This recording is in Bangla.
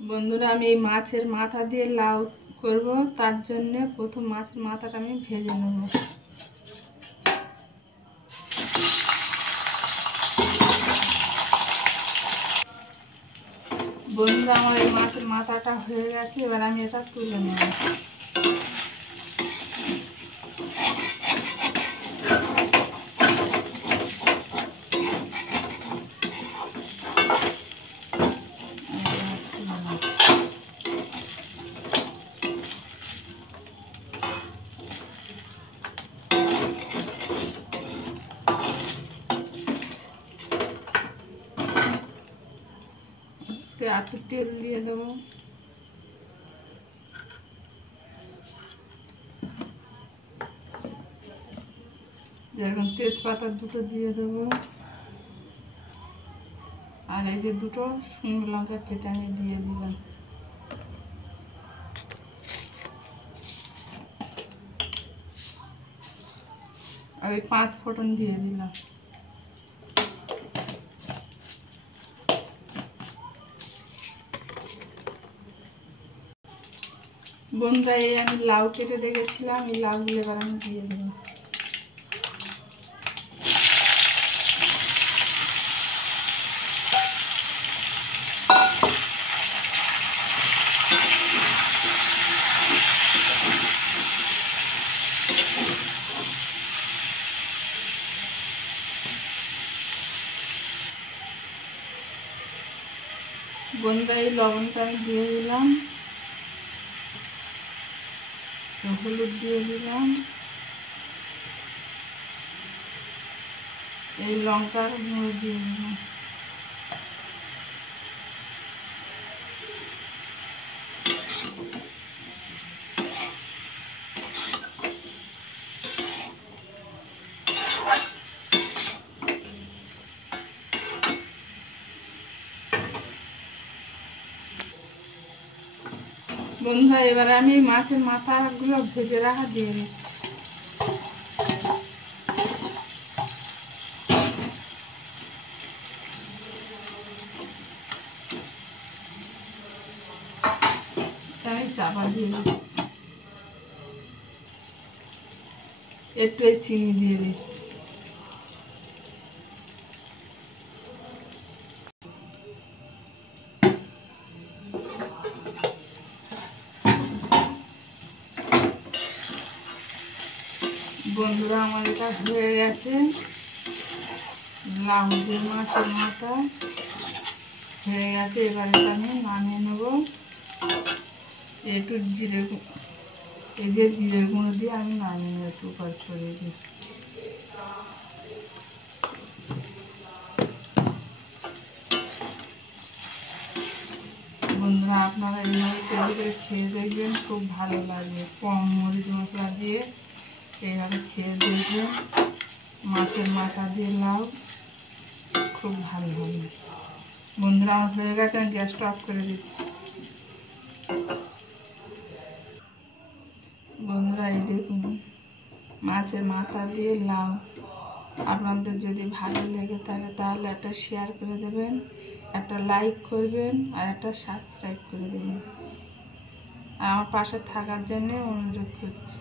বন্ধুরা, আমি এই মাছের মাথা দিয়ে লাউ করব। তার জন্য প্রথম মাছের মাথাটা আমি ভেজে নেব। বন্ধুরা, আমার এই মাছের মাথাটা হয়ে গেছে, এবার আমি এটা তুলে নেব। একটু তেল দিয়ে দেবো। যেরকম তেজপাতা দুটো দিয়ে দেবো, আর এই যে দুটো শুকনো লঙ্কা কেটে আমি দিয়ে দিলাম। আর ওই 5 ফোড়ন দিয়ে দিলাম। বন্ধুরা, এই আমি লাউ কেটে রেখেছিলাম, এই লাউগুলো এবার আমি দিয়ে দেবো। বন্ধুরা, এই লবণটা আমি দিয়ে দিলাম, হলুদ দিয়ে দিলাম, এই লঙ্কার গুঁড়ো দিয়ে দিলাম। বন্ধুরা, এবার আমি মাছের মাথাগুলো ভেজে রাখা দিয়ে দিচ্ছি। আমি চাপা দিয়ে দিচ্ছি, একটু চিনি দিয়ে দিচ্ছি। বন্ধুরা, আমার এটা হয়ে গেছে, লাউ দিয়ে মাছের মাথা হয়ে গেছে। এবার এটা আমি নামিয়ে নেব। একটু জিরে, এই যে জিরের গুঁড়ো দিয়ে আমি নামিয়ে নেব, একটু কাজ করে দিই। বন্ধুরা, আপনারা এইভাবে তৈরি করে খেয়ে দেখবেন, খুব ভালো লাগে। কম মরিচ মশলা দিয়ে এইভাবে খেয়ে দেখবেন। মাছের মাথা দিয়ে লাউ খুব ভালো হবে। বন্ধুরা, আমার হয়ে গেছে, আমি গ্যাসটা অফ করে দিচ্ছি। বন্ধুরা, এই দেখুন মাছের মাথা দিয়ে লাউ। আপনাদের যদি ভালো লেগে থাকে তাহলে একটা শেয়ার করে দেবেন, একটা লাইক করবেন, আর একটা সাবস্ক্রাইব করে দেবেন। আর আমার পাশে থাকার জন্য অনুরোধ করছি।